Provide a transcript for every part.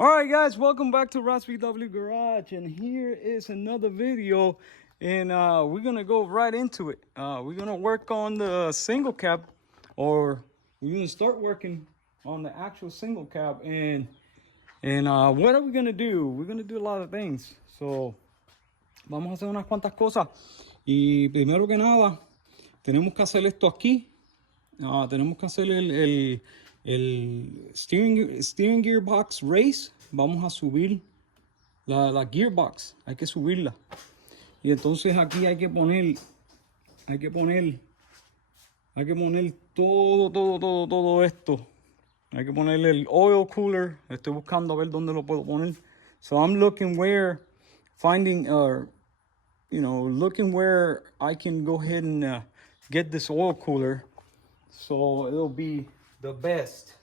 All right, guys, welcome back to Recipe Garage, and here is another video, and we're gonna go right into it. We're gonna work on the single cab, or we're gonna start working on the actual single cab. And what are we gonna do? We're gonna do a lot of things. So vamos a hacer unas cuantas cosas. Y primero que nada, tenemos que hacer esto aquí. Tenemos que hacer el steering gearbox race. Vamos a subir la gearbox, hay que subirla. Y entonces aquí hay que poner todo esto. Hay que ponerle el oil cooler. Estoy buscando a ver dónde lo puedo poner. So I'm looking where I can go ahead and get this oil cooler. So it'll be the best.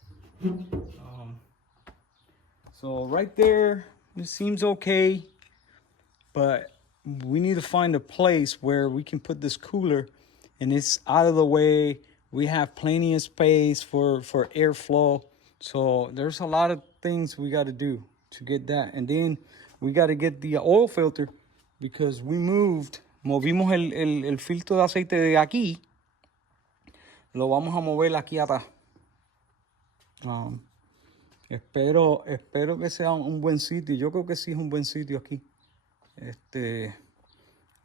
So right there, it seems okay, but we need to find a place where we can put this cooler and it's out of the way. We have plenty of space for airflow. So there's a lot of things we got to do to get that. And then we got to get the oil filter because movimos el filtro de aceite de aquí. Lo vamos a mover aquí atrás. Espero que sea un buen sitio. Yo creo que sí es un buen sitio aquí.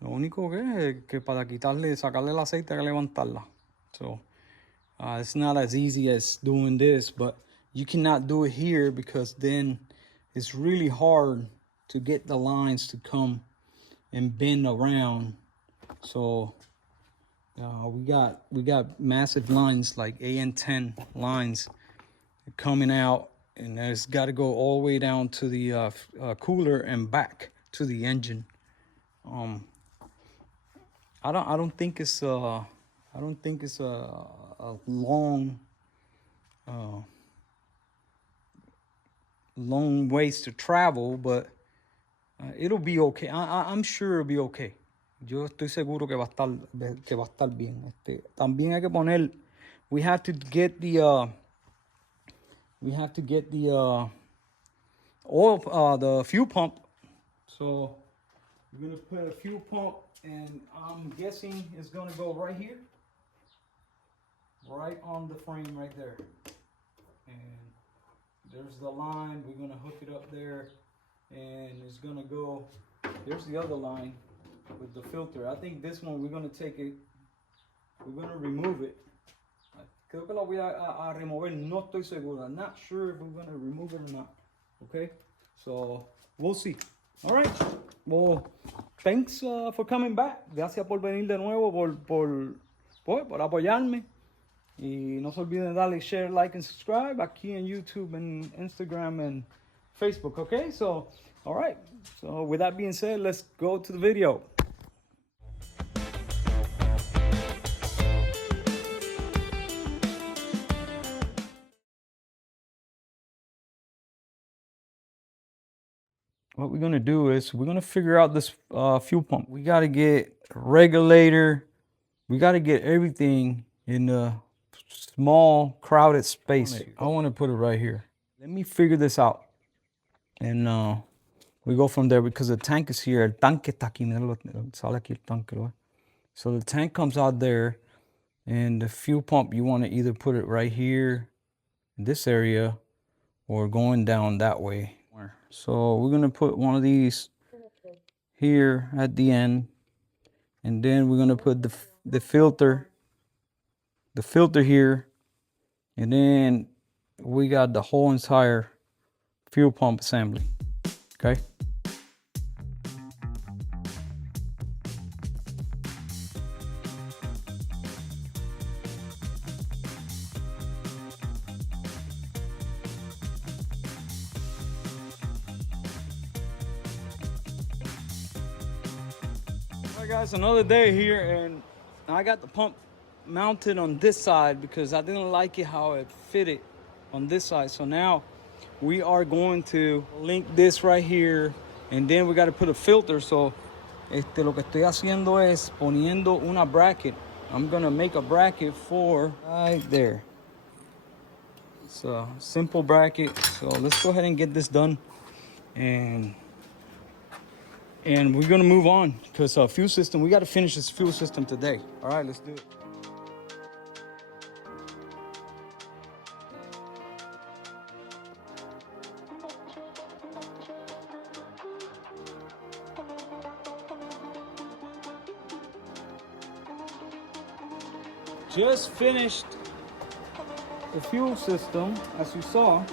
Lo único que es que para sacarle el aceite hay que levantarla. So it's not as easy as doing this, but you cannot do it here because then it's really hard to get the lines to come and bend around. So we got massive lines like AN10 lines coming out, and it's got to go all the way down to the cooler and back to the engine. I don't think it's a long ways to travel, but it'll be okay. I'm sure it'll be okay. Yo estoy seguro que va a estar bien. También hay que poner. We have to get the oil, the fuel pump. So we're gonna put a fuel pump, and I'm guessing it's gonna go right here, right on the frame right there. And there's the line. We're gonna hook it up there, and it's gonna go. There's the other line with the filter. I think this one we're gonna take it. We're gonna remove it. Creo que la voy a remover. No estoy seguro. I'm not sure if we're gonna remove it or not. Okay, so we'll see. All right. Well, thanks for coming back. Gracias por venir de nuevo, por apoyarme. Y no se olviden darle share, like, and subscribe aquí en YouTube and Instagram and Facebook. Okay, so all right. So with that being said, let's go to the video. What we're gonna do is we're gonna figure out this fuel pump. We gotta get regulator. We gotta get everything in a small, crowded space. I want to put it right here. Let me figure this out, and we go from there because the tank is here. El tanque está aquí. Sale aquí el tanque. So the tank comes out there, and the fuel pump, you want to either put it right here in this area or going down that way. So we're gonna put one of these here at the end, and then we're gonna put the filter here, and then we got the whole entire fuel pump assembly. Okay. All right, guys, another day here, and I got the pump mounted on this side because I didn't like it how it fitted on this side. So now we are going to link this right here, and then we got to put a filter. So lo que estoy haciendo es poniendo una bracket. I'm gonna make a bracket for right there. It's a simple bracket. So let's go ahead and get this done, and we're gonna move on because fuel system. We got to finish this fuel system today. All right, let's do it. Just finished the fuel system, as you saw.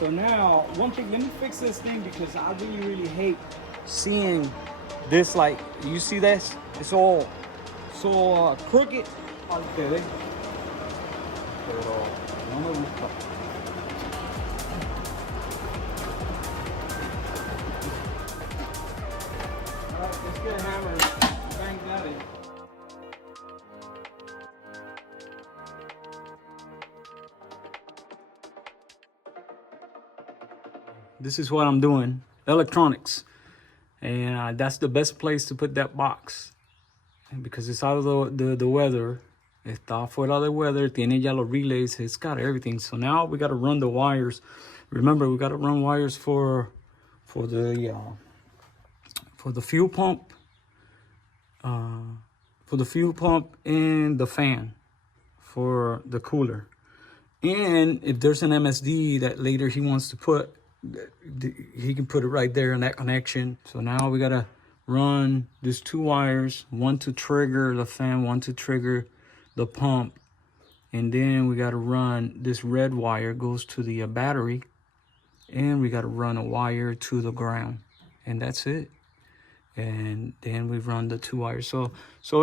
So now, one thing, let me fix this thing because I really hate seeing this. Like, you see this? It's all so crooked. Pero no me gusta. All right, let's get a hammer and bang that in. This is what I'm doing, electronics, and that's the best place to put that box because it's out of the weather. Está fuera de weather, tiene ya los relays, it's got everything. So now we got to run the wires. Remember, we got to run wires for the fuel pump, and the fan for the cooler. And if there's an MSD that later he wants to put, he can put it right there in that connection. So now we gotta run these 2 wires, one to trigger the fan, one to trigger the pump, and then we gotta run this red wire goes to the battery, and we gotta run a wire to the ground, and that's it. And then we run the 2 wires. So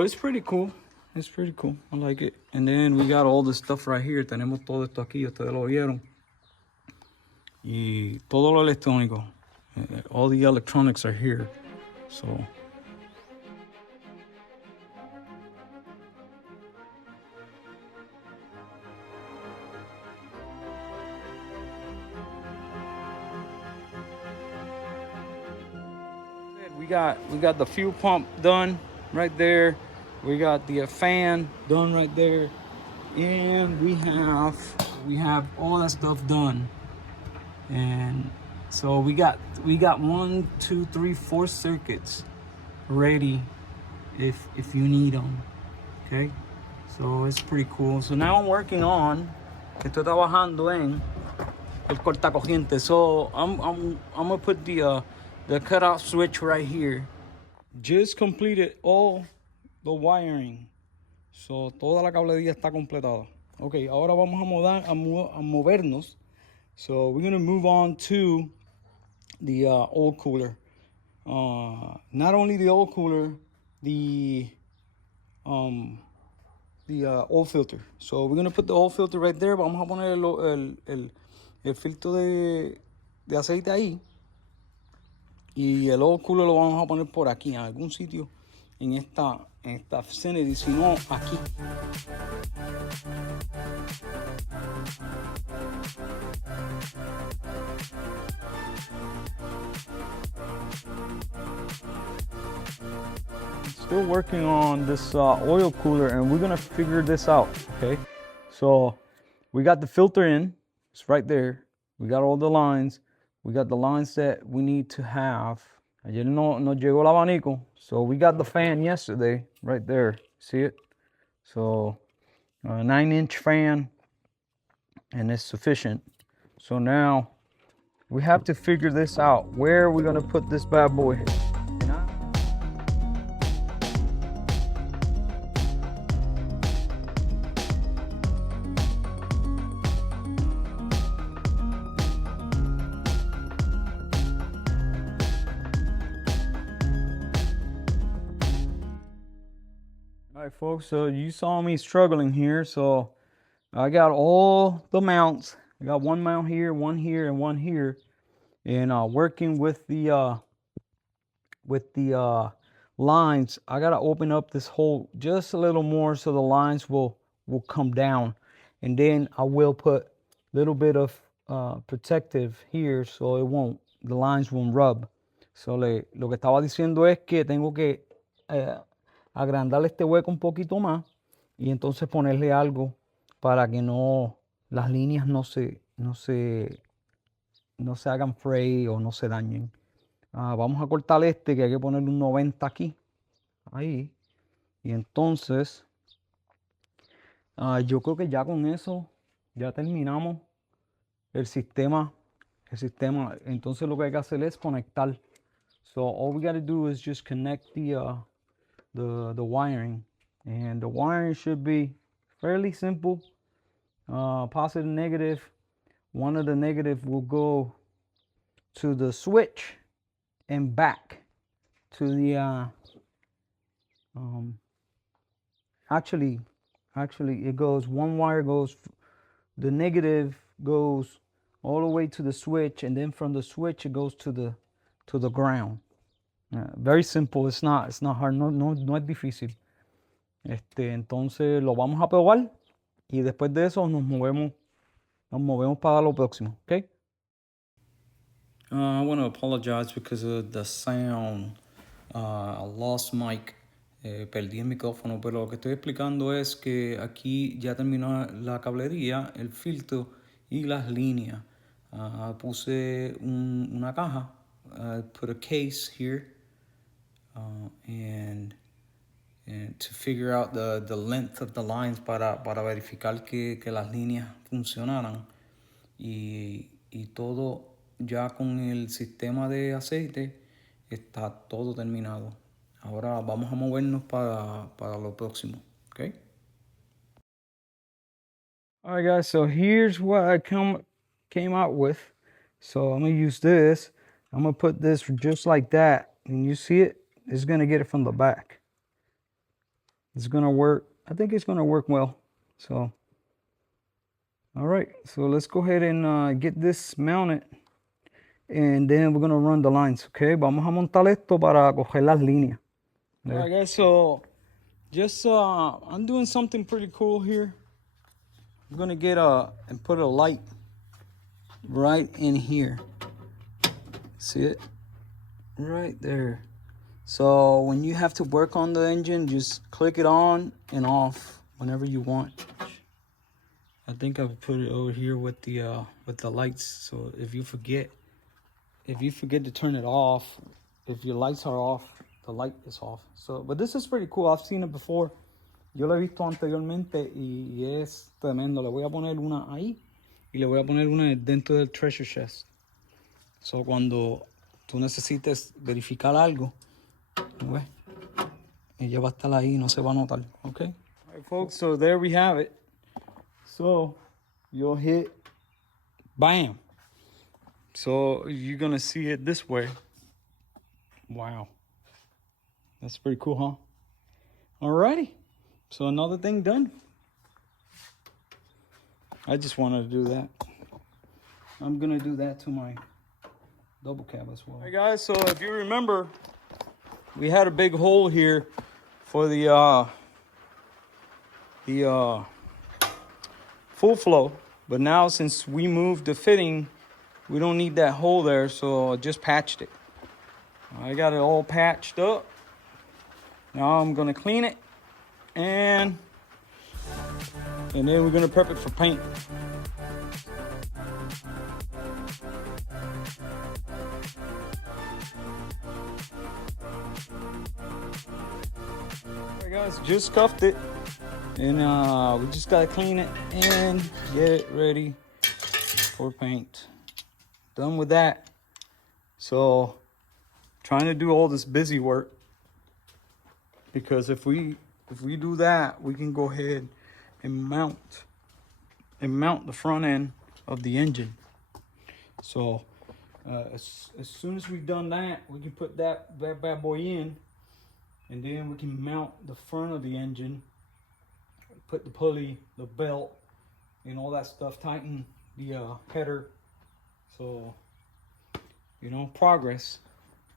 it's pretty cool. It's pretty cool. I like it. And then we got all the stuff right here. Tenemos todo esto aquí. Ustedes lo vieron. Y todo lo electrónico. All the electronics are here. So we got the fuel pump done right there. We got the fan done right there, and we have all that stuff done. And so we got 1, 2, 3, 4 circuits ready if you need them. Okay, so it's pretty cool. So now I'm working on, estoy trabajando en el cortacorriente. So I'm gonna put the cutoff switch right here. Just completed all the wiring. So toda la cablería está completada. Okay, ahora vamos a movernos. So we're gonna move on to the oil cooler. Not only the oil cooler, the oil filter. So we're gonna put the oil filter right there. Vamos a poner el filtro de aceite ahí. Y el oil cooler lo vamos a poner por aquí, en algún sitio, en esta vicinity, si no aquí. Still working on this oil cooler, and we're gonna figure this out. Okay, so we got the filter in, it's right there. We got all the lines. We got the lines that we need to have. Ayer nos llegó el abanico, so we got the fan yesterday right there. See it? So a 9-inch fan, and it's sufficient. So now we have to figure this out. Where are we gonna put this bad boy? All right, folks, so you saw me struggling here. So I got all the mounts. I got one mount here, one here, and one here. And working with the lines, I gotta open up this hole just a little more so the lines will come down. And then I will put a little bit of protective here so the lines won't rub. So lo que estaba diciendo es que tengo que agrandar este hueco un poquito más y entonces ponerle algo para que las líneas no se no se hagan fray o no se dañen. Vamos a cortar este, que hay que ponerle un 90 aquí, ahí. Y entonces, yo creo que ya con eso, ya terminamos el sistema. Entonces lo que hay que hacer es conectar. So all we got to do is just connect the wiring. And the wiring should be fairly simple. Positive, negative. One of the negative will go to the switch and back to the actually it goes, one wire goes, the negative goes all the way to the switch, and then from the switch it goes to the ground. Very simple. It's not hard. No es difícil. Entonces lo vamos a probar y después de eso nos movemos para lo próximo, okay? I want to apologize because of the sound. I lost mic. Perdí el micrófono, pero lo que estoy explicando es que aquí ya terminó la cablería, el filtro y las líneas. Puse una caja. I put a case here and to figure out the length of the lines para verificar que las líneas funcionaran. Y todo ya con el sistema de aceite está todo terminado. Ahora vamos a movernos para lo próximo, okay? All right, guys, so here's what I came out with. So I'm gonna use this. I'm gonna put this just like that, and you see it? It's gonna get it from the back. It's gonna work. I think it's gonna work well. So, all right, so let's go ahead and get this mounted, and then we're gonna run the lines, okay? Vamos a montar esto para coger las líneas. All right, guys, so just I'm doing something pretty cool here. I'm gonna get and put a light right in here. See it? Right there. So when you have to work on the engine, just click it on and off whenever you want. I think I've put it over here with the lights. So if you forget to turn it off, if your lights are off, the light is off. So, but this is pretty cool. I've seen it before. Yo lo he visto anteriormente y es tremendo. Le voy a poner una ahí y le voy a poner una dentro del treasure chest. So cuando tú necesites verificar algo, ¿ves? Ella va a estar ahí, no se va a notar, okay? All right, folks, so there we have it. So you'll hit bam. So you're gonna see it this way. Wow. That's pretty cool, huh? Alrighty. So another thing done. I just wanted to do that. I'm gonna do that to my double cab as well. All right, guys, so if you remember, we had a big hole here for the full flow, but now since we moved the fitting, we don't need that hole there, so I just patched it. I got it all patched up. Now I'm gonna clean it and then we're gonna prep it for paint. Alright guys, just scuffed it and we just gotta clean it and get it ready for paint. Done with that. So trying to do all this busy work, because if we do that, we can go ahead and mount the front end of the engine. So as soon as we've done that, we can put that bad boy in, and then we can mount the front of the engine, put the pulley, the belt, and all that stuff, tighten the header. So, you know, progress.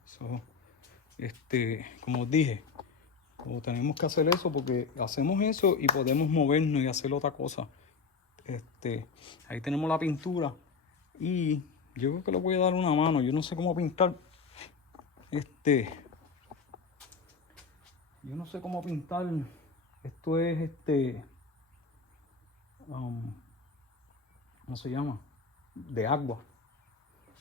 So, como dije, tenemos que hacer eso porque hacemos eso y podemos movernos y hacer otra cosa. Ahí tenemos la pintura y yo creo que le voy a dar una mano. Yo no sé cómo pintar. Yo no sé cómo pintar. Esto es ¿cómo se llama? de agua.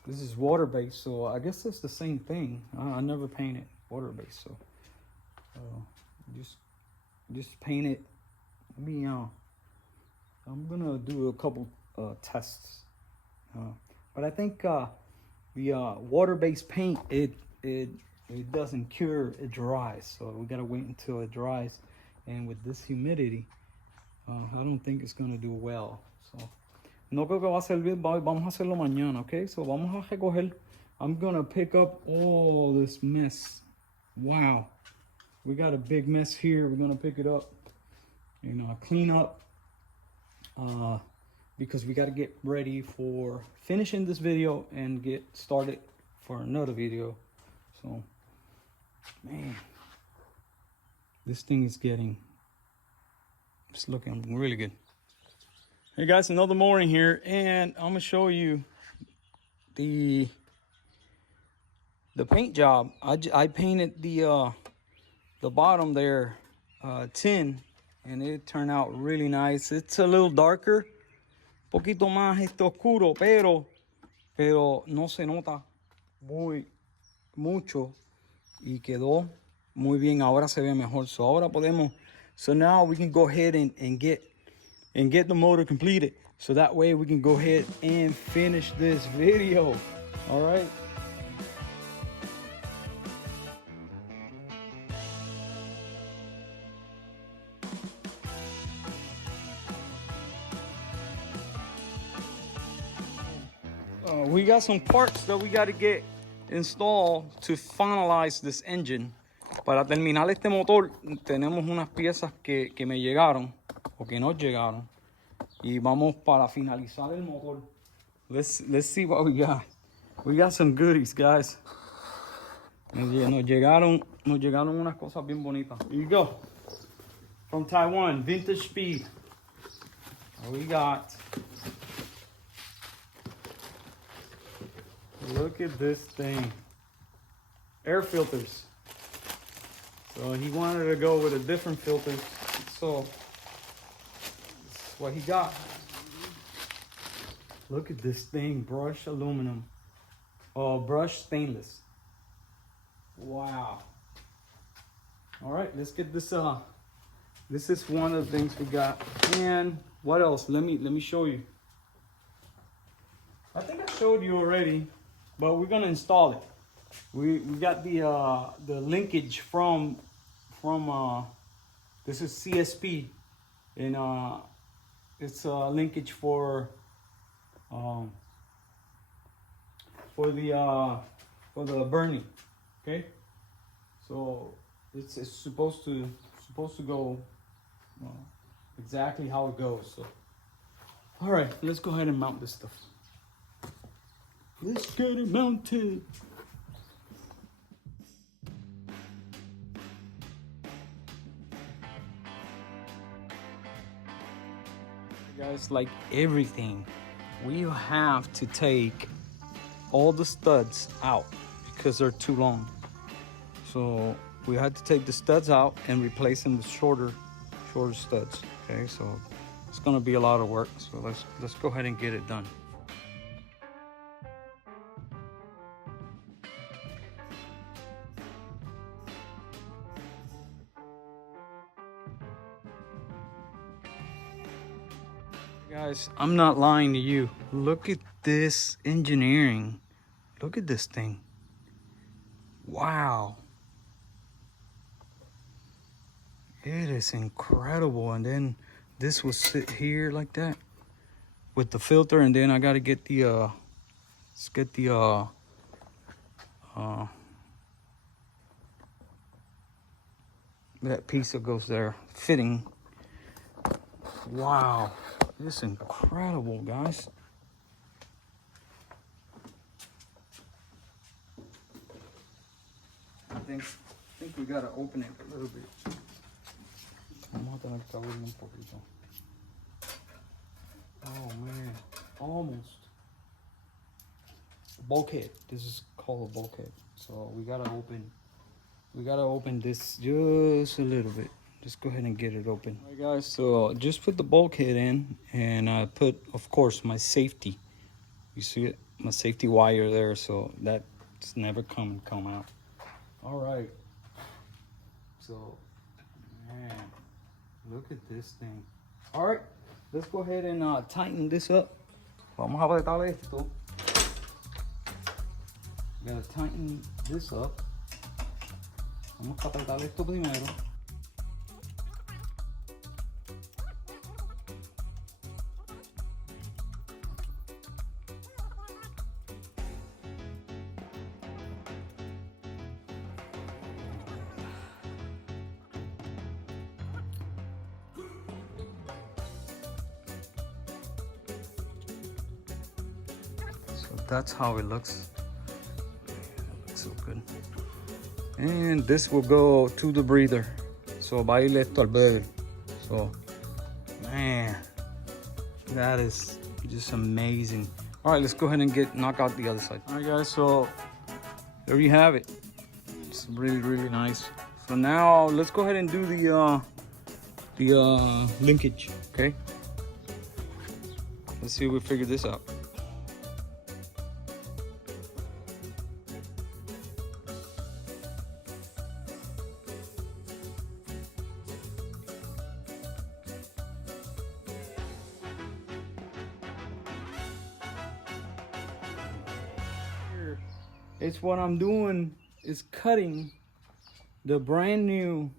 This is water-based, so I guess it's the same thing. I never painted water-based, so just paint it. Maybe I'm gonna do a couple tests, but I think the water-based paint it doesn't cure, it dries. So we gotta wait until it dries, and with this humidity, I don't think it's gonna do well. So no creo que va a servir. Vamos a hacerlo mañana, okay? So vamos a recoger. I'm gonna pick up all this mess. Wow, we got a big mess here. We're gonna pick it up and clean up because we got to get ready for finishing this video and get started for another video. So man, this thing is it's looking really good. Hey guys, another morning here, and I'm gonna show you the paint job. I painted the bottom there tin, and it turned out really nice. It's a little darker, poquito más oscuro, pero no se nota mucho y quedó muy bien. Ahora se ve mejor. So now we can go ahead and get the motor completed, so that way we can go ahead and finish this video. All right. We got some parts that we got to get installed to finalize this engine. Para terminar este motor tenemos unas piezas que me llegaron o que nos llegaron, y vamos para finalizar el motor. Let's see what we got. We got some goodies, guys. Nos llegaron unas cosas bien bonitas. Here you go. From Taiwan, Vintage Speed. We got, look at this thing. Air filters. So he wanted to go with a different filter. So this is what he got. Look at this thing, brushed aluminum. Oh, brushed stainless. Wow. All right, let's get this. This is one of the things we got. And what else? Let me show you. I think I showed you already, but we're gonna install it. We got the linkage from this is CSP, and it's a linkage for the burning. Okay, so it's supposed to go exactly how it goes. So all right, let's go ahead and mount this stuff. Let's get it mounted. Guys, like everything, we have to take all the studs out because they're too long. So we had to take the studs out and replace them with shorter studs. Okay, so it's gonna be a lot of work. So let's go ahead and get it done. Guys, I'm not lying to you. Look at this engineering. Look at this thing. Wow. It is incredible. And then this will sit here like that with the filter, and then I gotta get the let's get the that piece that goes there fitting. Wow. This is incredible, guys. I think we gotta open it a little bit. Vamos a tener que abrirlo un poquito. Oh man, almost. Bulkhead. This is called a bulkhead. So we gotta open this just a little bit. Just go ahead and get it open. All right, guys, so just put the bulkhead in, and I put, of course, my safety You see it? My safety wire there, so that's never come out. All right. So, man, look at this thing. All right, let's go ahead and tighten this up. Vamos a apretar esto. Gotta tighten this up. Vamos a apretar esto primero. That's how it looks. Looks so good. And this will go to the breather. So va a ir esto al breather. So, man, that is just amazing. All right, let's go ahead and knock out the other side. All right, guys. So there you have it. It's really, really nice. So now let's go ahead and do the linkage. Okay. Let's see if we figure this out. It's what I'm doing is cutting the brand new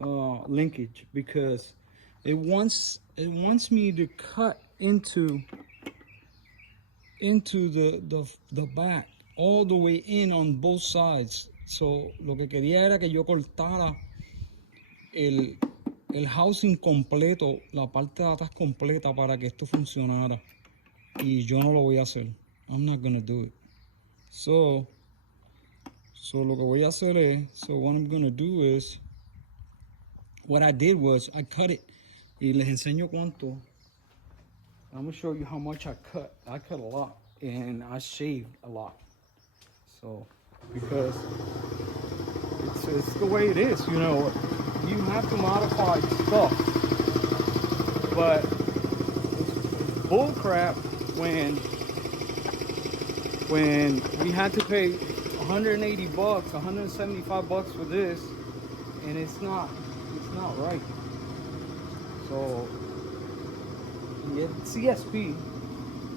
linkage because it wants me to cut into the back all the way in on both sides. So lo que quería era que yo cortara el housing completo, la parte de atrás completa para que esto funcionara. Y yo no lo voy a hacer. I'm not gonna do it. So lo que voy a hacer es, so what I'm gonna do is, what I did was I cut it. Y les enseño cuánto. I'm gonna show you how much I cut. I cut a lot and I shaved a lot. So because it's the way it is, you know. You have to modify stuff, but it's bull crap when we had to pay 180 bucks, 175 bucks for this, and it's not right. So yeah, CSP.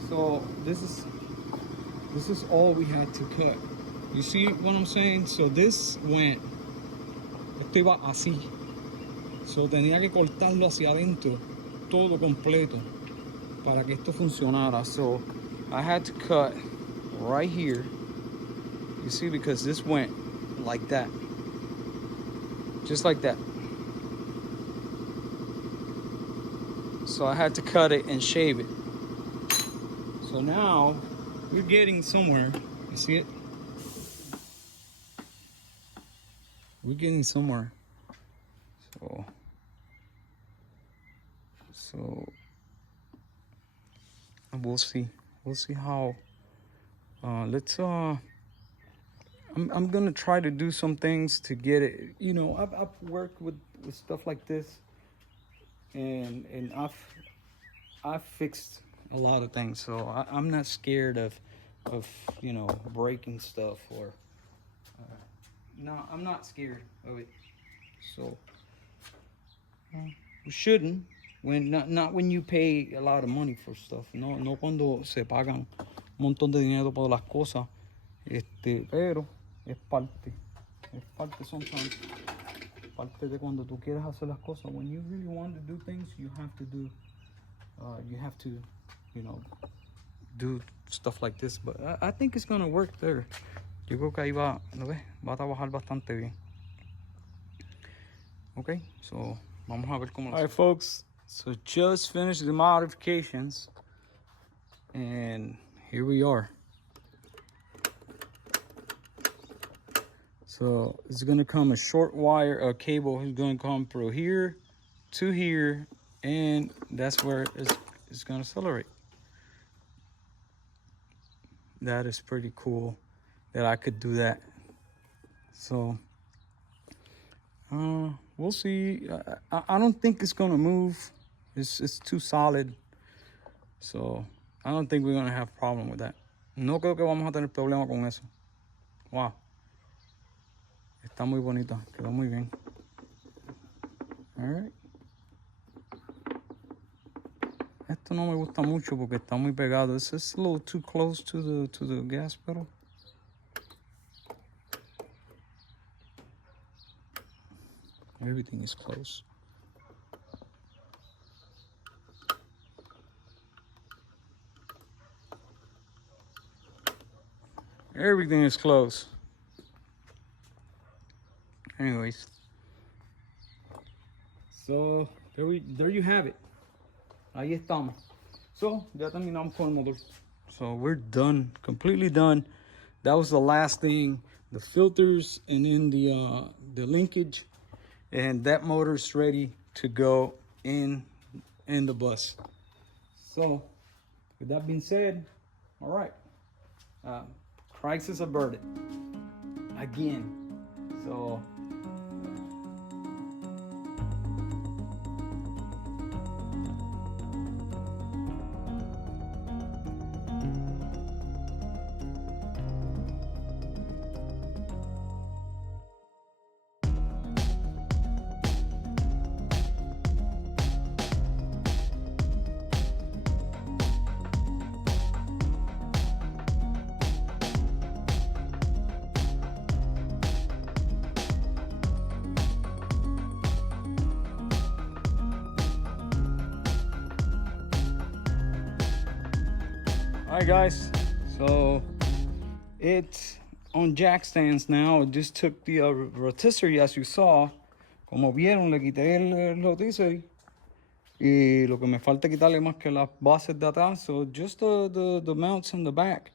So this is all we had to cut. You see what I'm saying? So this went, esto iba así. So tenía que cortarlo hacia adentro, todo completo, para que esto funcionara. So I had to cut right here. You see, because this went like that, just like that. So I had to cut it and shave it. So now we're getting somewhere. You see it? We're getting somewhere. So we'll see. We'll see how. Let's. I'm gonna try to do some things to get it. You know, I've worked with stuff like this, and I've fixed a lot of things. So I'm not scared of you know, breaking stuff or. No, I'm not scared of it. So we shouldn't. Not when you pay a lot of money for stuff. No cuando se pagan un montón de dinero por las cosas. Pero es parte sometimes. Parte de cuando tú quieres hacer las cosas. When you really want to do things, you have to, you know, do stuff like this. But I think it's gonna work there. Yo creo que ahí va a trabajar bastante bien. Okay, so vamos a ver cómo. All right, folks. So just finished the modifications, and here we are. So it's gonna come a short wire, a cable is gonna come through here to here, and that's where it's gonna accelerate. That is pretty cool that I could do that. So we'll see. I don't think it's gonna move. It's too solid. So I don't think we're gonna have a problem with that. No creo que vamos a tener problema con eso. Wow. Está muy bonita, quedó muy bien. Alright. Esto no me gusta mucho porque está muy pegado. It's just a little too close to the gas pedal. Everything is close. Everything is close. Anyways. So there you have it. Ahí estamos. So ya terminamos con el motor. So we're done, completely done. That was the last thing. The filters and then the linkage, and that motor is ready to go in the bus. So with that being said, all right, crisis averted again. So all right, guys, so it's on jack stands now. It just took the rotisserie, as you saw. Como vieron, le quité el rotisserie. Y lo que me falta quitarle más que las bases de atrás. So just the mounts in the back.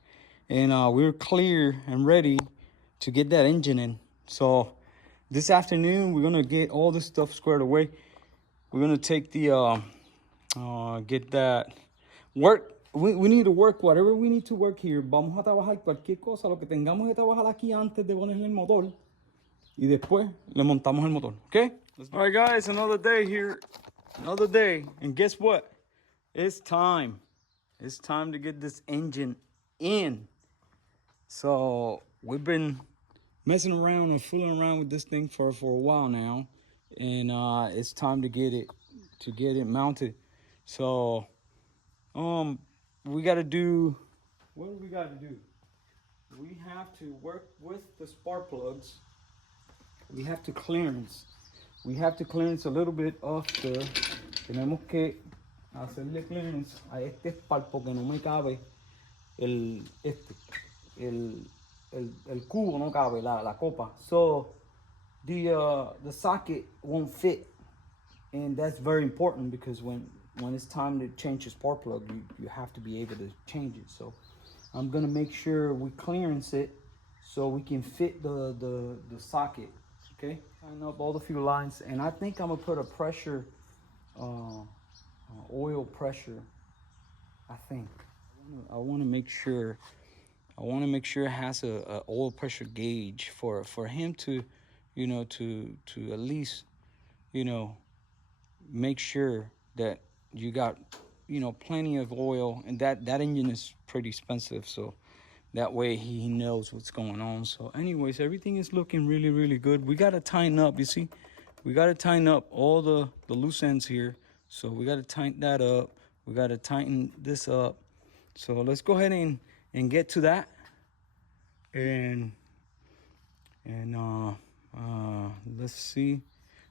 And we're clear and ready to get that engine in. So this afternoon, we're going to get all this stuff squared away. We're going to take the, get that work. We need to work whatever we need to work here. Vamos a trabajar cualquier cosa, lo que tengamos que trabajar aquí antes de ponerle el motor. Y después le montamos el motor, okay? All right, guys, another day here. Another day. And guess what? It's time. It's time to get this engine in. So we've been messing around and fooling around with this thing for a while now. And it's time to get it mounted. So, we got to do, what do we got to do? We have to work with the spark plugs. We have to clearance. We have to clearance a little bit of the, tenemos que hacerle clearance a este espalpo que no me cabe, el cubo no cabe, la copa. So the socket won't fit. And that's very important because when it's time to change the spark plug, you have to be able to change it. So I'm gonna make sure we clearance it so we can fit the socket. Okay, line up all the few lines, and I think I'm gonna put a pressure, oil pressure. I think I want to make sure. I want to make sure it has a oil pressure gauge for him to, you know, to at least, you know, make sure that you got, you know, plenty of oil. And that engine is pretty expensive, so that way he knows what's going on. So anyways, everything is looking really, really good. We got to tighten up, you see, we got to tighten up all the loose ends here. So we got to tighten that up. We got to tighten this up. So let's go ahead and get to that. And let's see.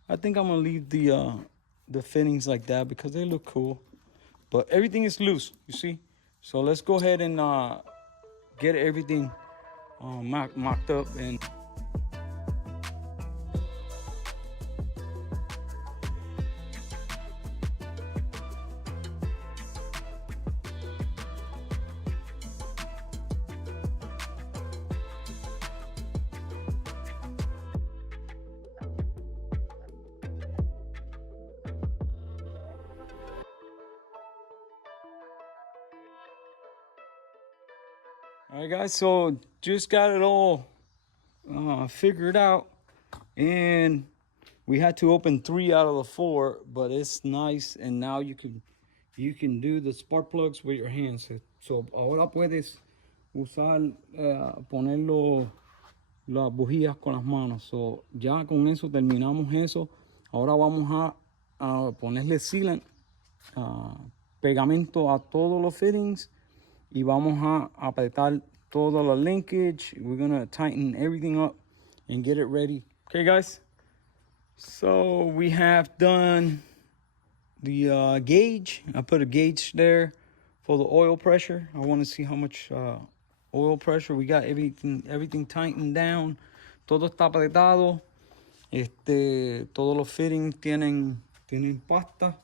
I think I'm gonna leave the fittings like that because they look cool. But everything is loose, you see. So let's go ahead and get everything mocked up. And all right, guys, so just got it all figured out, and we had to open 3 out of the 4, but it's nice. And now you can you can do the spark plugs with your hands. So ahora puedes usar, ponerlo las bujías con las manos. So ya con eso terminamos eso. Ahora vamos a ponerle sealant, pegamento a todos los fittings, y vamos a apretar todo the linkage. We're gonna tighten everything up and get it ready. Okay, guys. So we have done the gauge. I put a gauge there for the oil pressure. I want to see how much oil pressure. We got everything tightened down. Todo está apretado. Todos los fittings tienen pasta.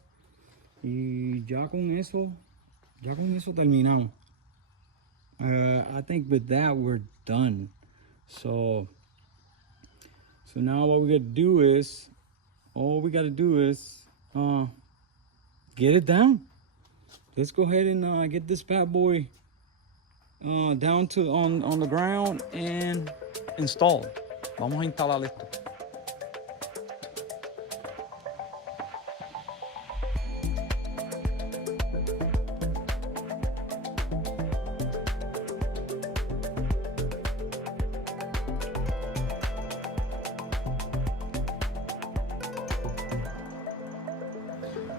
Y ya con eso terminamos. I think with that we're done. So now what we gotta do is, get it down. Let's go ahead and get this bad boy down to on the ground and installed. Vamos a instalar esto.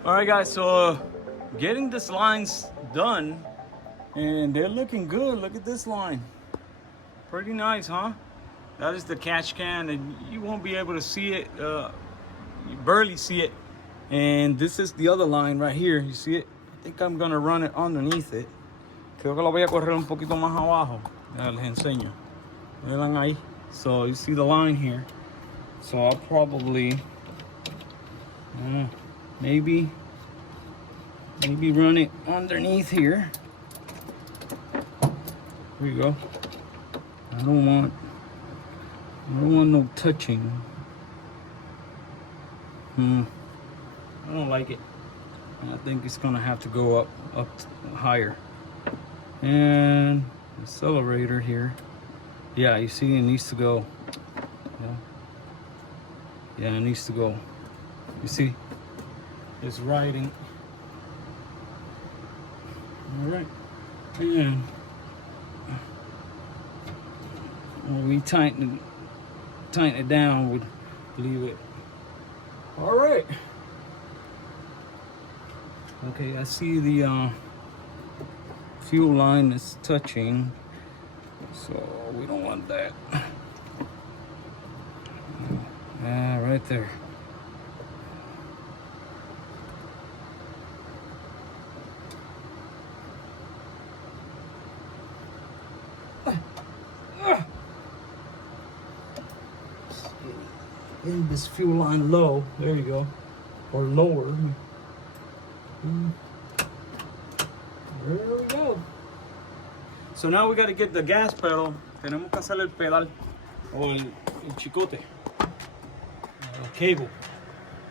All right, guys, so getting this lines done, and they're looking good. Look at this line. Pretty nice, huh? That is the catch can, and you won't be able to see it. You barely see it. And this is the other line right here. You see it? I think I'm gonna run it underneath it. Creo que lo voy a correr un poquito más abajo. Ya les enseño. Vean ahí. So you see the line here. So I'll probably maybe run it underneath here. There you go. I don't want no touching. I don't like it. I think it's gonna have to go up higher. And accelerator here. Yeah, you see it needs to go. Yeah, it needs to go. You see? It's riding. All right, and when we tighten it down, we leave it. All right. Okay, I see the fuel line is touching, so we don't want that. Right there. In this fuel line low, there you go, or lower. There we go. So now we got to get the gas pedal. Tenemos que hacer el pedal o el chicote, cable.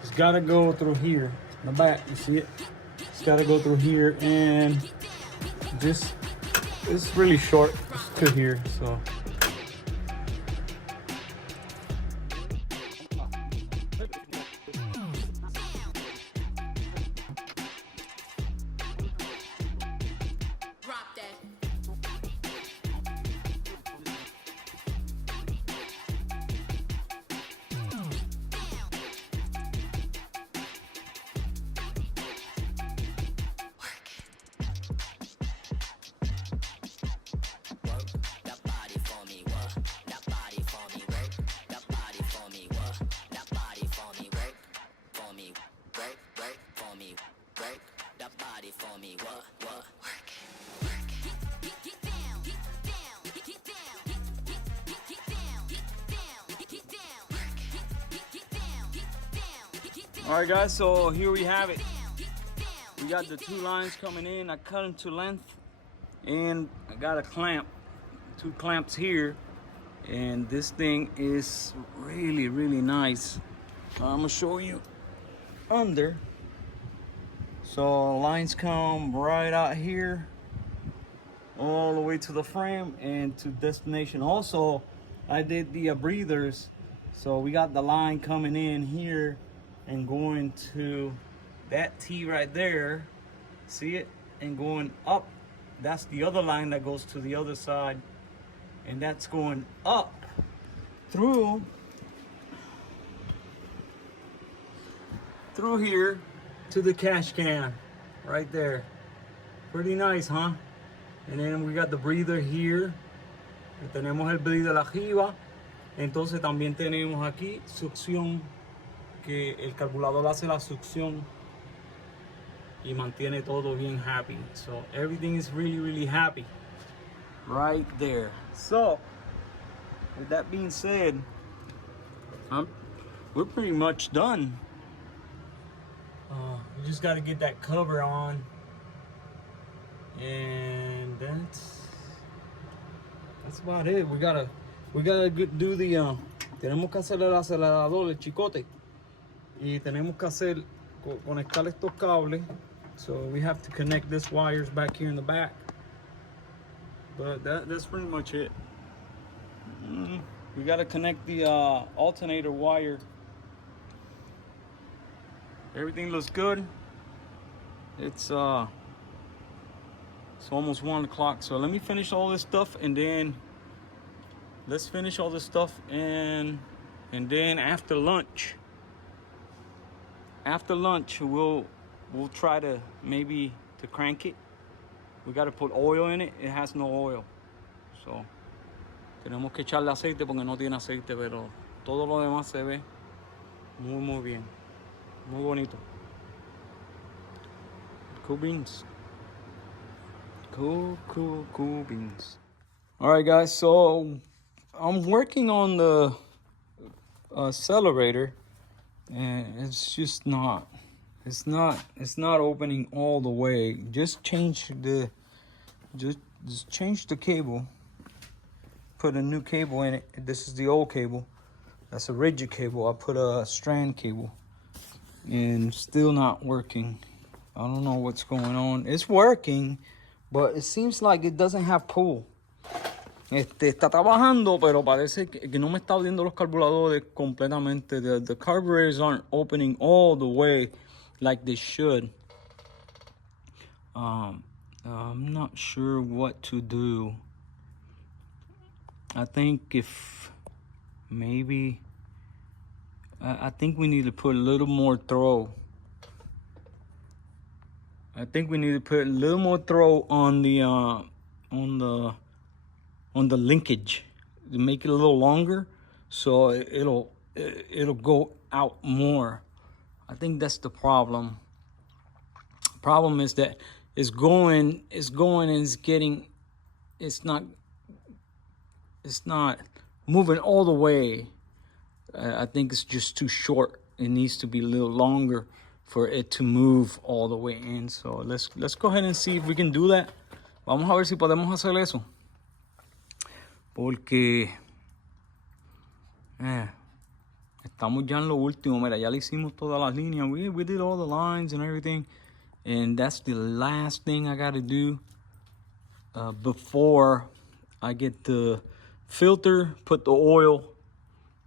It's got to go through here, in the back. You see it? It's got to go through here, and this is really short to here, so. All right, guys, so here we have it. We got the two lines coming in. I cut them to length, and I got a clamp, two clamps here, and this thing is really, really nice. I'm gonna show you under. So lines come right out here, all the way to the frame and to destination. Also, I did the breathers, so we got the line coming in here and going to that T right there, See it? And going up. That's the other line that goes to the other side. And that's going up through here to the cash can right there. Pretty nice, huh? And then we got the breather here. Tenemos el breather arriba. Entonces también tenemos aquí succión, que el carburador hace la succión y mantiene todo bien happy. So everything is really happy right there. So with that being said, we're pretty much done. We just got to get that cover on, and that's about it. We gotta do the tenemos que hacer el acelerador, el chicote, y tenemos que hacer conectar estos cables. So we have to connect this wires back here in the back. But that's pretty much it. We gotta connect the alternator wire. Everything looks good. It's almost 1 o'clock. So let me finish all this stuff, and then let's finish all this stuff, and then after lunch we'll try to maybe to crank it. We got to put oil in it. It has no oil, so tenemos que echarle aceite porque no tiene aceite, pero todo lo demás se ve muy bien, muy bonito. Cool beans. Cool beans. All right, guys, so I'm working on the Accelerator, and it's just not opening all the way. Just change the cable, put a new cable in it. This is the old cable, that's a rigid cable. I put a strand cable, and still not working. I don't know what's going on. It's working, but it seems like it doesn't have pull. Está trabajando, pero parece que no me está abriendo los carburadores completamente. The carburetors aren't opening all the way like they should. I'm not sure what to do. I think I think we need to put a little more throw. I think we need to put a little more throw on the linkage to make it a little longer, so it'll go out more. I think that's the problem. Problem is that it's going and it's not moving all the way. I think it's just too short. It needs to be a little longer for it to move all the way in. So let's go ahead and see if we can do that. Vamos a ver si podemos hacer eso. Porque estamos ya en lo último. Mira, ya le hicimos todas las líneas. We did all the lines and everything. And that's the last thing I got to do before I get the filter, put the oil,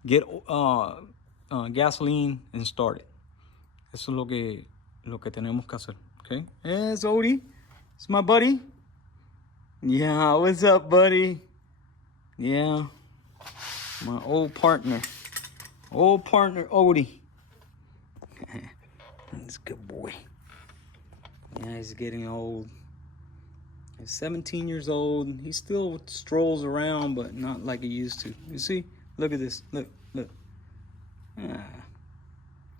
get gasoline, and start it. Eso es lo que tenemos que hacer. Okay? It's Odie. It's my buddy. Yeah, what's up, buddy? Yeah, my old partner Odie. He's a good boy. Yeah, he's getting old. He's 17 years old. He still strolls around, but not like he used to. You see? Look at this. Look.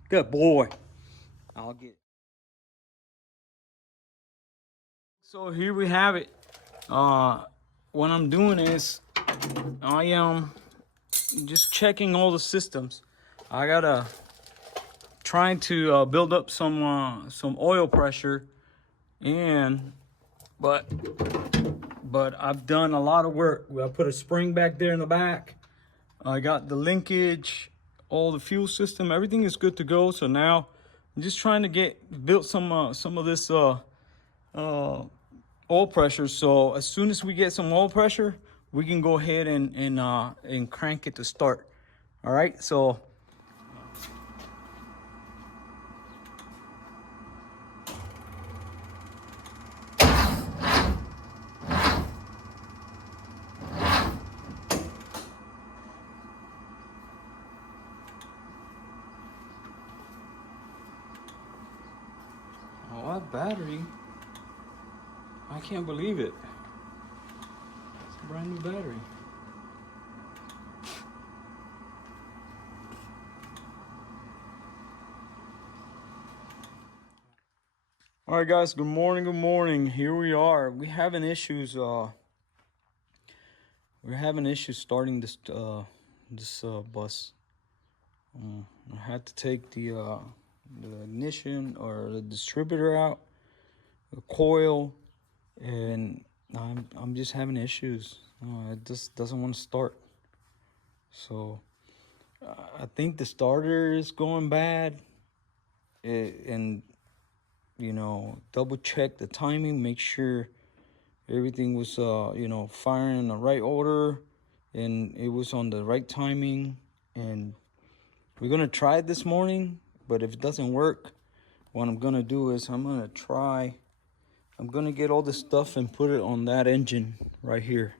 Good boy. I'll get. So here we have it. What I'm doing is I am just checking all the systems. I gotta trying to build up some oil pressure, but I've done a lot of work. I put a spring back there in the back. I got the linkage, all the fuel system, everything is good to go. So now I'm just trying to build some of this oil pressure. So as soon as we get some oil pressure, we can go ahead and crank it to start. All right, so Oh, that battery. I can't believe it. It's a brand new battery. All right, guys, good morning, good morning. Here we are. We're having issues starting this bus. I had to take the ignition or the distributor out, the coil, and I'm just having issues. It just doesn't want to start. So I think the starter is going bad, and you know, double check the timing, make sure everything was you know, firing in the right order and it was on the right timing. And we're gonna try it this morning, but if it doesn't work, what I'm gonna do is I'm gonna get all this stuff and put it on that engine right here.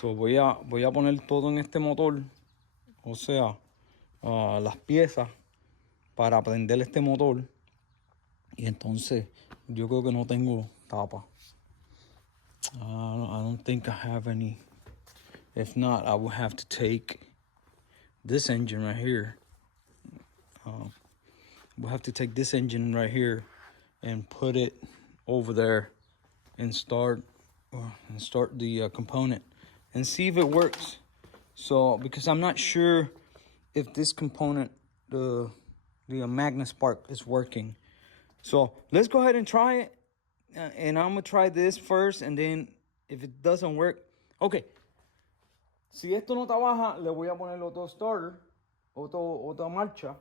So voy a poner todo en este motor, o sea, las piezas para prender este motor. Y entonces yo creo que no tengo tapa. I don't think I have any. If not, I will have to take this engine right here. We'll have to take this engine right here and put it over there and start the component and see if it works. So because I'm not sure if this component, the magnet spark, is working. So let's go ahead and try it. And I'm going to try this first. And then if it doesn't work. Okay. Si esto no trabaja, le voy a poner otro starter. Otra marcha.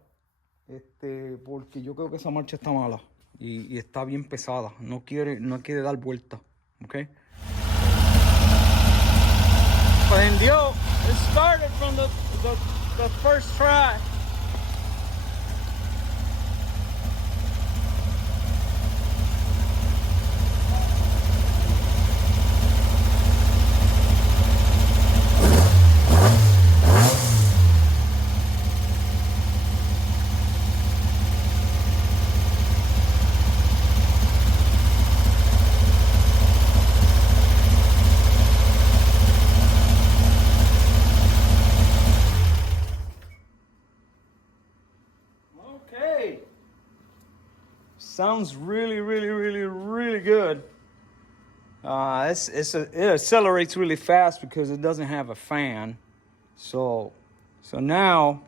Porque yo creo que esa marcha está mala. Y está bien pesada. No quiere dar vuelta. Okay. Prendió. It started from the first try. Okay. Sounds really, really, really, really good. It accelerates really fast because it doesn't have a fan. So now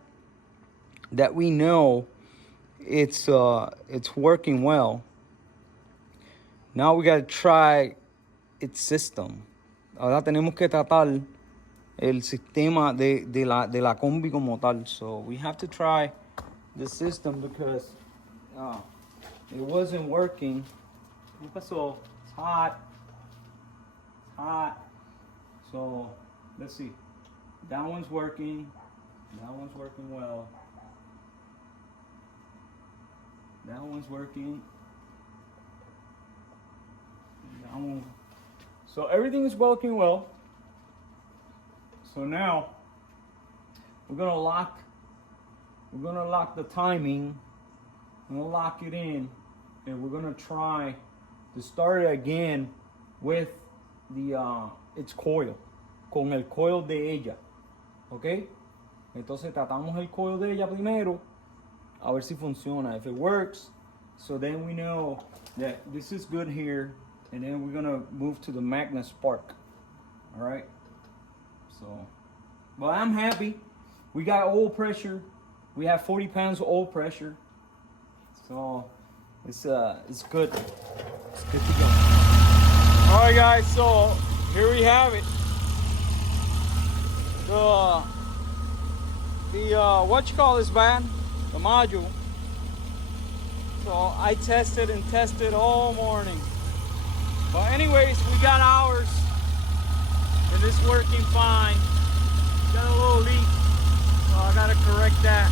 that we know it's working well, now we gotta try its system. Ahora tenemos que tratar el sistema de la Combi como tal. So we have to try the system because it wasn't working. ¿Qué pasó? It's hot. It's hot. So let's see. That one's working. That one's working well. That one's working. That one. So everything is working well. So now we're gonna lock the timing. I'm gonna lock it in, and we're gonna try to start it again with its coil, con el coil de ella, ¿ok? Entonces tratamos el coil de ella primero, a ver si funciona. If it works, so then we know that this is good here, and then we're gonna move to the magnet spark. All right. So, well, I'm happy. We got oil pressure. We have 40 pounds of oil pressure. So it's good. It's good to go. All right, guys. So here we have it. The what you call this van? The module. So I tested and tested all morning. But anyways, we got ours, and it's working fine. Got a little leak, so I gotta correct that.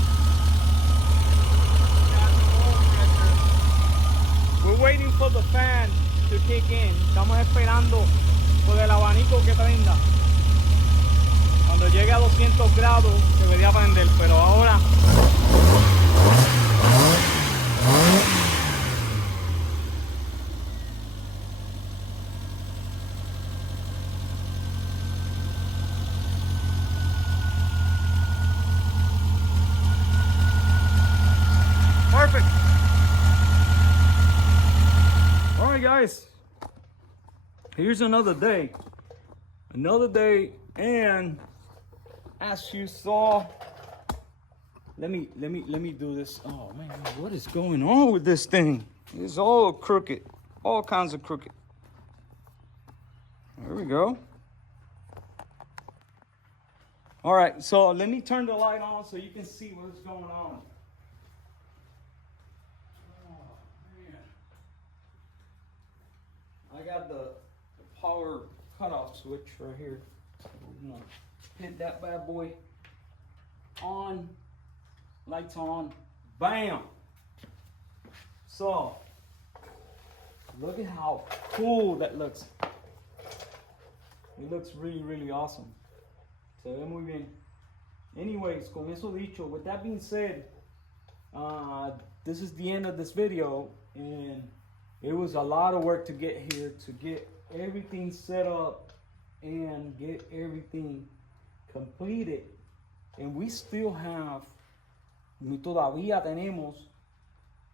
We're waiting for the fan to kick in. Estamos esperando por el abanico que prenda. Cuando llegue a 200 grados debería prender, pero ahora right, guys. Here's another day. And as you saw, let me do this. Oh man, what is going on with this thing? It's all crooked, all kinds of crooked. There we go. All right, so let me turn the light on so you can see what's going on. Oh man, I got the power cutoff switch right here. So we're gonna hit that bad boy on. Lights on. Bam! So, look at how cool that looks. It looks really, really awesome. Se ve muy bien. Anyways, con eso dicho, with that being said, this is the end of this video, and it was a lot of work to get here, to get everything set up and get everything completed. And we still have, todavía tenemos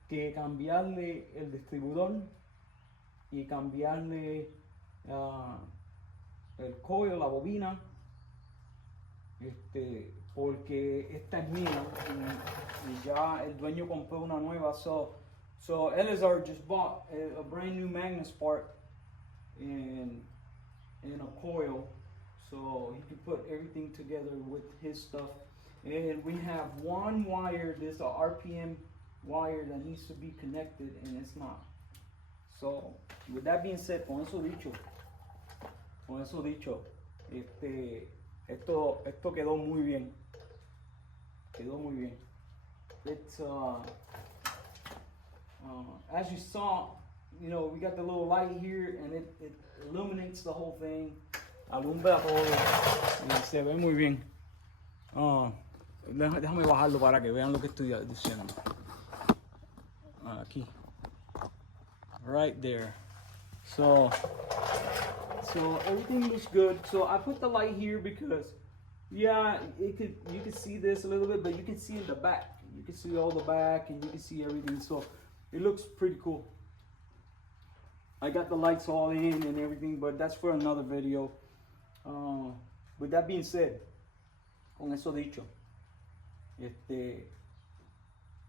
que cambiarle el distribuidor y cambiarle el coil, la bobina, porque esta es mía y ya el dueño compró una nueva. So Eleazar just bought a brand new Magnus part and a coil, so he can put everything together with his stuff. And we have one wire, this a RPM wire that needs to be connected, and it's not. So with that being said, con eso dicho, esto quedó muy bien. It's as you saw, you know, we got the little light here, and it illuminates the whole thing. Alumbra todo y se ve muy bien. Déjame bajarlo para que vean lo que estoy diciendo. Aquí. Right there. So everything looks good. So I put the light here because, yeah, you can see this a little bit, but you can see in the back. You can see all the back, and you can see everything. So it looks pretty cool. I got the lights all in and everything, but that's for another video. With that being said, con eso dicho,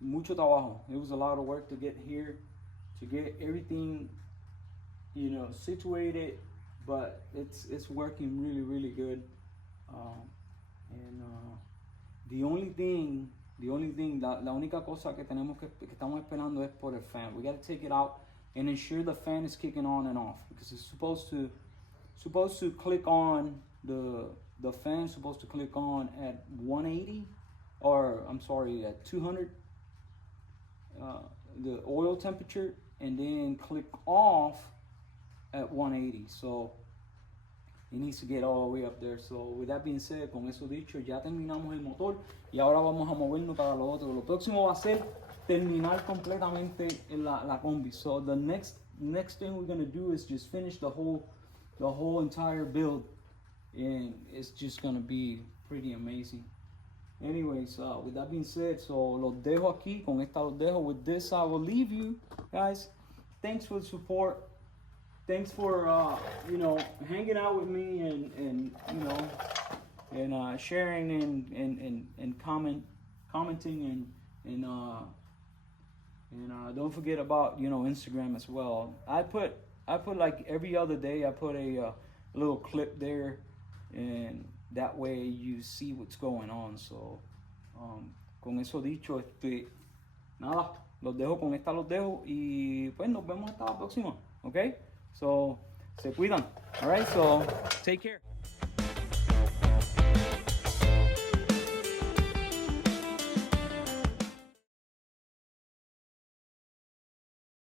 mucho trabajo. It was a lot of work to get here, to get everything, you know, situated, but it's working really, really good. La única cosa que estamos esperando es por el fan. We got to take it out and ensure the fan is kicking on and off, because it's supposed to click on the fan's supposed to click on at 180, or I'm sorry, at 200 the oil temperature, and then click off at 180. So it needs to get all the way up there. So with that being said, con eso dicho, ya terminamos el motor y ahora vamos a movernos para lo otro. Lo próximo va a ser terminar completamente la Combi. So the next thing we're gonna do is just finish the whole entire build, and it's just gonna be pretty amazing. Anyways, with that being said, so los dejo aquí, con esta los dejo. With this, I will leave you guys. Thanks for the support. Thanks for you know, hanging out with me and you know, and sharing and commenting and don't forget about, you know, Instagram as well. I put like every other day I put a little clip there, and that way you see what's going on. So con eso dicho, nada, los dejo con esta, los dejo y pues nos vemos hasta la próxima. Okay, so se cuidan. All right, so take care.